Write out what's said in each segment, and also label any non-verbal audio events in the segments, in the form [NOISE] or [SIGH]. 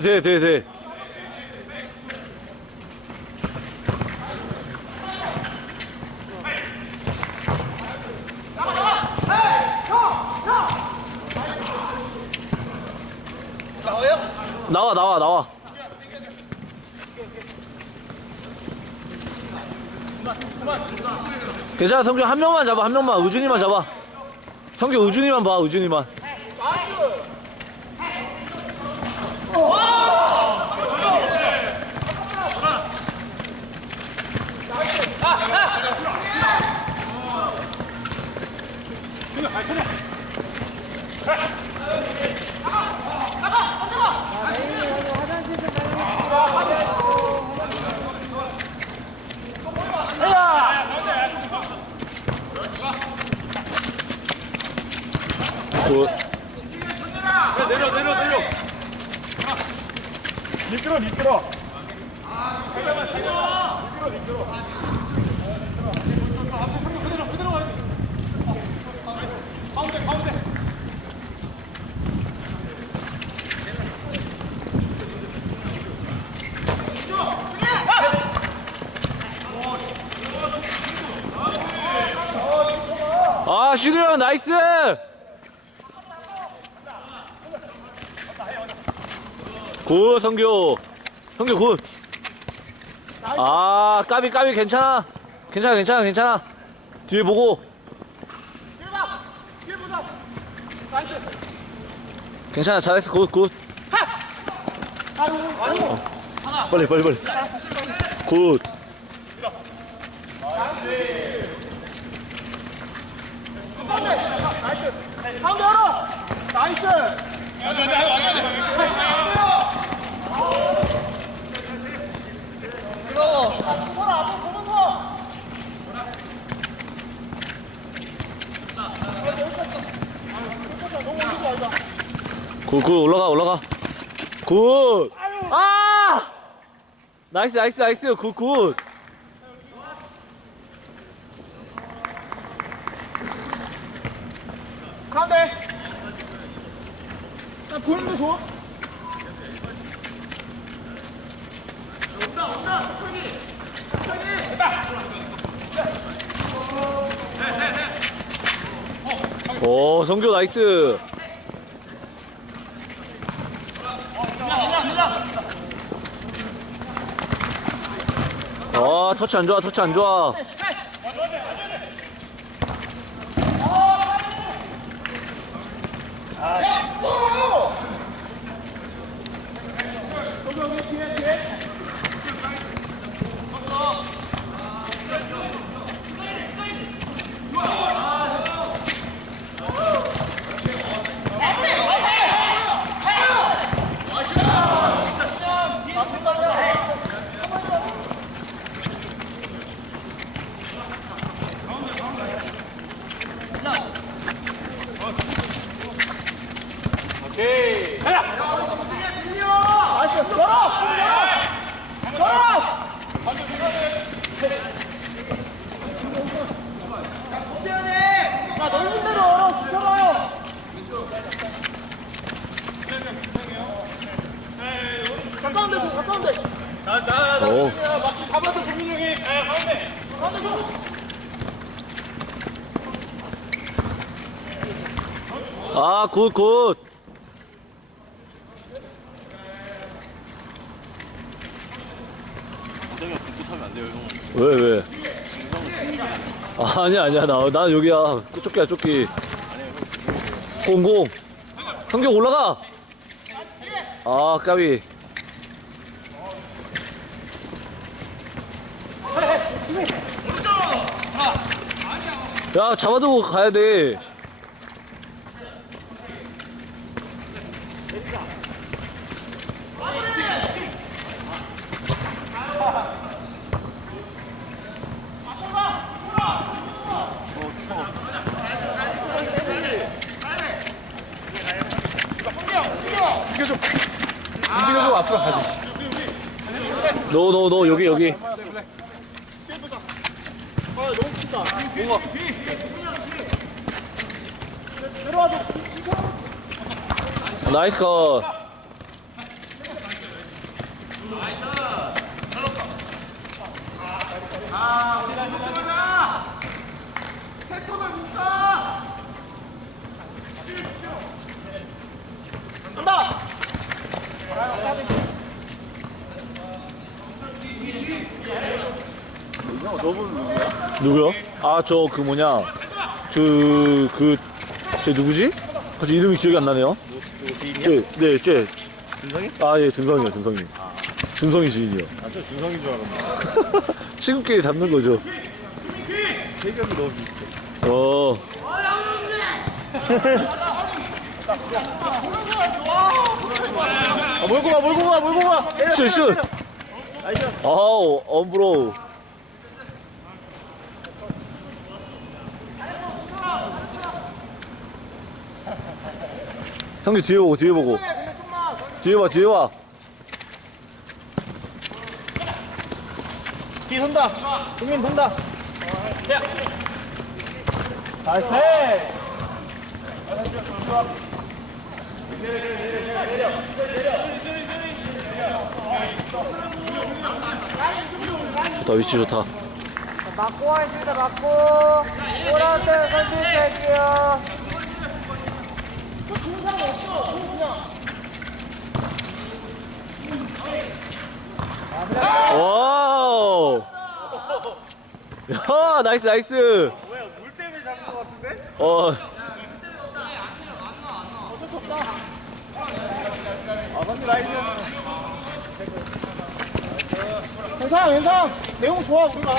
돼, 돼, 돼. 나와, 나와, 나와. 괜찮아, 성규 한 명만 잡아, 한 명만. 우준이만 잡아. 성규 우준이만 봐, 우준이만. 굿. 내려 내려 내려 미끄러 미끄러 아, 신우 형, 나이스! 굿, 성규. 성규, 굿. 아, 까비, 까비, 괜찮아. 괜찮아, 괜찮아, 괜찮아. 뒤에 보고. 괜찮아, 잘했어, 굿, 굿. 어. 빨리, 빨리, 빨리. 굿. 가운데 열어! 나이스! 굿, 굿, 올라가, 올라가. 굿! 아! 나이스, 나이스, 나이스, 굿, 굿. 가운데! 나 보는 거 좋아? 오, 성규 나이스. 아, 터치 안 좋아, 터치 안 좋아. 나이스! 열어! 열어! 열어! 야, 넓은 대로 열어! 붙여봐요! 가까운 데서, 가까운 데! 나나나 오. 막기 잡아서 정민이 형이 네 가운데 가운데 서! 아, 굿, 굿. 왜, 왜? 아, 아니야, 아니야. 나, 나 여기야. 쫓기야, 쫓기. 공공. 성경 올라가! 아, 까비. 야, 잡아두고 가야 돼. 움직여줘 앞으로 가지 너, 너, 너, 여기, 여기. 아, 너무 크다. 내려와줘. 나이스 컷. 누구요? 아 저 그 뭐냐 저그저 누구지? 갑자기 이름이 기억이 안 나네요. 쟤, 네, 쟤. 준성이? 아, 예, 준성이요, 준성이. 준성이 지인이요. 아 저 준성인 줄 알았네 [LAUGHS] 친구끼리 닮는 거죠. 체격이 너무 비슷해 어. 아 몰고 가 몰고 가 몰고 가 슛, 슛. 아우, 엄브로. 성규 뒤에 보고, 뒤에 보고. 뒤에 봐, 뒤에 봐. 뒤 선다 종민 선다 나이스 좋다, 위치 좋다. 맞고 하겠습니다. 맞고. 오라운드 선택할게요. 와우! 야, 나이스, 나이스! 뭐야 물 때문에 잡은 거 같은데? 어, 아 괜찮아 괜찮아 내용 좋아 우리가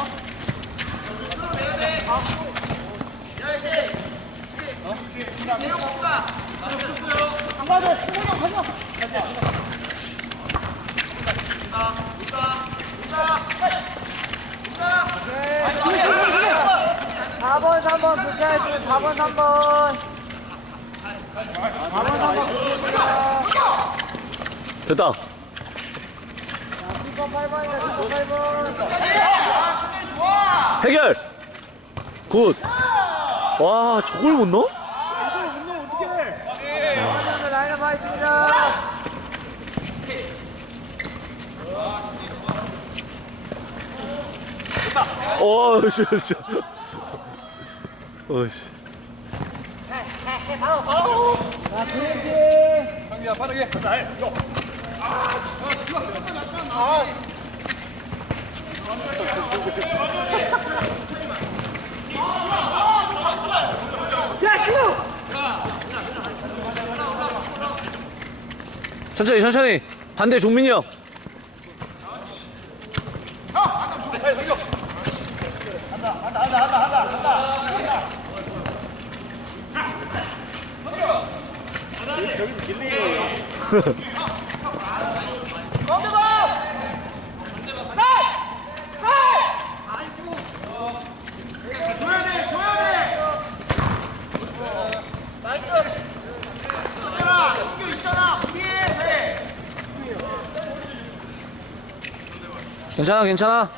안 가져 형 가져 4번, 3번 교체할게요. 4번, 3번. 4번, 3번 교체할게요. 됐다. 10번, 8번이다. 10번, 8번. 해결! 굿! 와, 저걸 못 넣어? 오늘 라인업 하겠습니다. 어, 씨, 씨. 어, 씨. 자, 그렇지. 상미야 빠르게 나해 천천히, 천천히. 반대 종민이 형. 가운데 봐 나이 나이 줘야 돼 줘야 돼 나이스 얘들아 이거 있잖아 우리해 괜찮아, 괜찮아.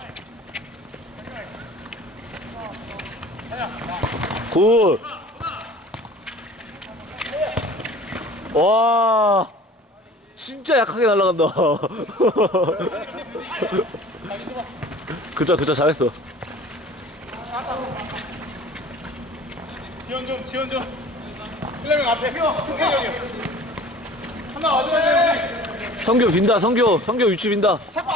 굿. 와. 진짜 약하게 날아간다. [LAUGHS] 그자, 그자 잘했어. 지원 좀 지원 좀 1명 앞에 승태형이요 하나 와줘야 돼 성교 빈다, 성교. 성교 위치 빈다. 자꾸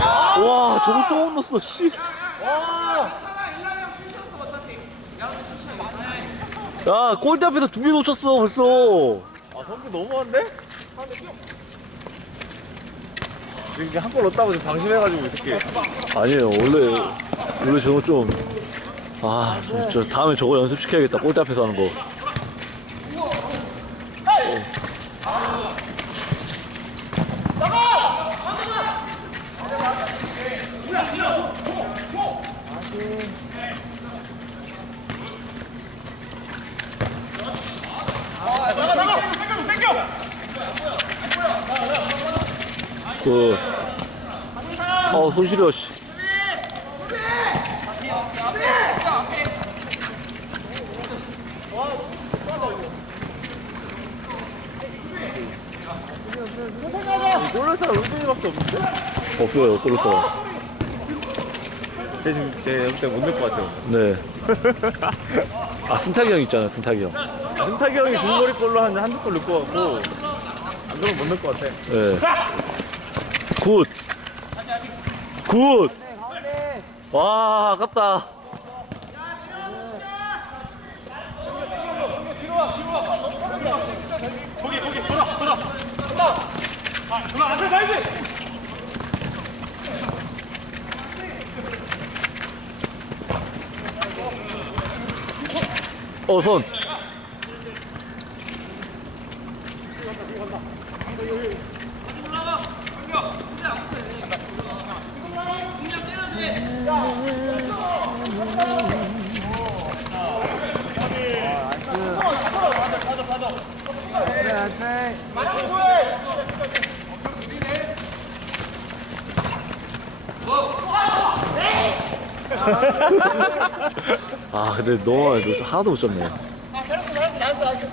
아 와, 저거 또못 넣었어, 씨. 야, 골대 앞에서 두 개 놓쳤어, 벌써. 아 선미 너무한데? 이게 한골 넣었다고 지금 방심해가지고 이 새끼 아니에요, 원래, 원래 저거 좀. 아, 진짜 다음에 저거 연습시켜야겠다, 골대 앞에서 하는 거. 그, 어, 손 시려, 씨. 골을 사람 은준이밖에 없는데? 없어요, 골을 사람. 제 지금 제 옆에 못낼 것 같아요. 네. 아, 승탁이 형 있잖아요, 승탁이 형. 아, 승탁이 형이 중거리 골로 한 한두 골 넣을 것 같고 안 그러면 못낼것 같아. 네. 굿. 굿. 와, 아깝다. 어, 손. 그래 안돼 아, 근데 너무 너 하나도 못 잡네. 아 잘했어 잘했어 나이스 나이스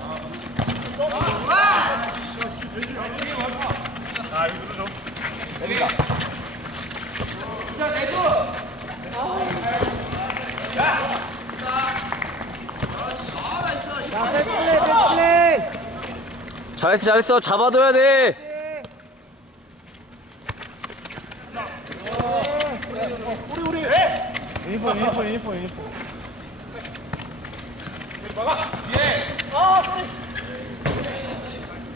자 패스플레이 패스플레이 잘했어, 잘했어. 잡아둬야 돼. 유니폼 유니폼 유니폼 유니폼.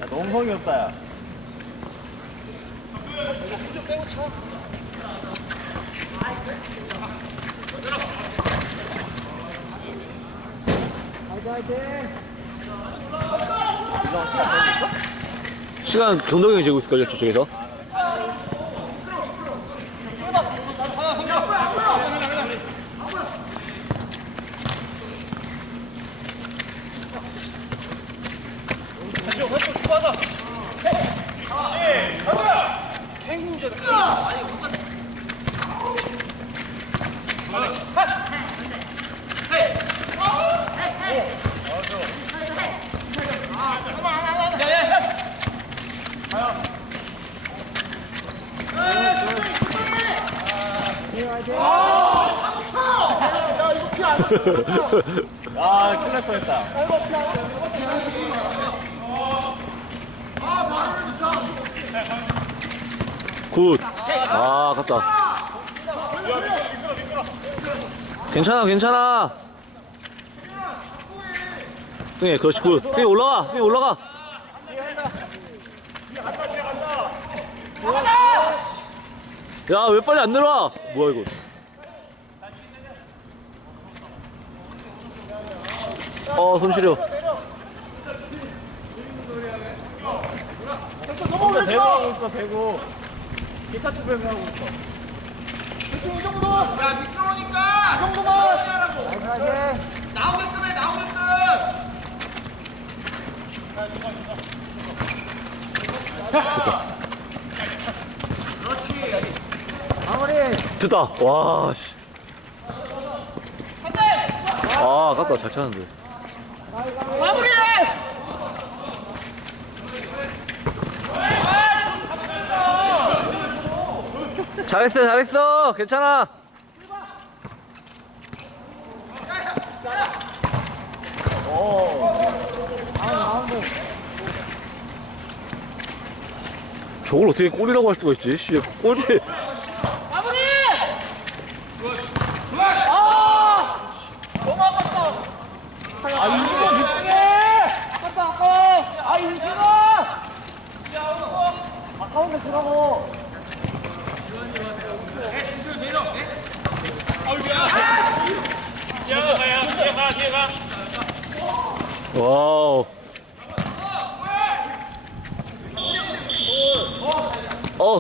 야 너무 성의 없다 야. 화이팅 화이팅 시간 경동이 재고 있을걸요, 저쪽에서. 아 큰일 날 뻔했다. 굿. 아, 아깝다. 괜찮아, 괜찮아. 승희, 그렇지, 굿. 승희 올라가, 승희 올라가. 야, 왜 빨리 안 내려와? 뭐야, 이거. 어, 손 시려. 혼자 대고 하고 있어 대고. 기차 출발을 하고 있어. 대충 이 정도 야 미끄러우니까 이 정도만 화이팅 화이팅 나오게끔 해 나오게끔 그렇지 마무리 됐다. 와, 씨. 아, 아깝다. 잘 찼는데. 마무리해 잘했어, 잘했어. 괜찮아. 저걸 어떻게 골이라고 할 수가 있지? 씨, 골이.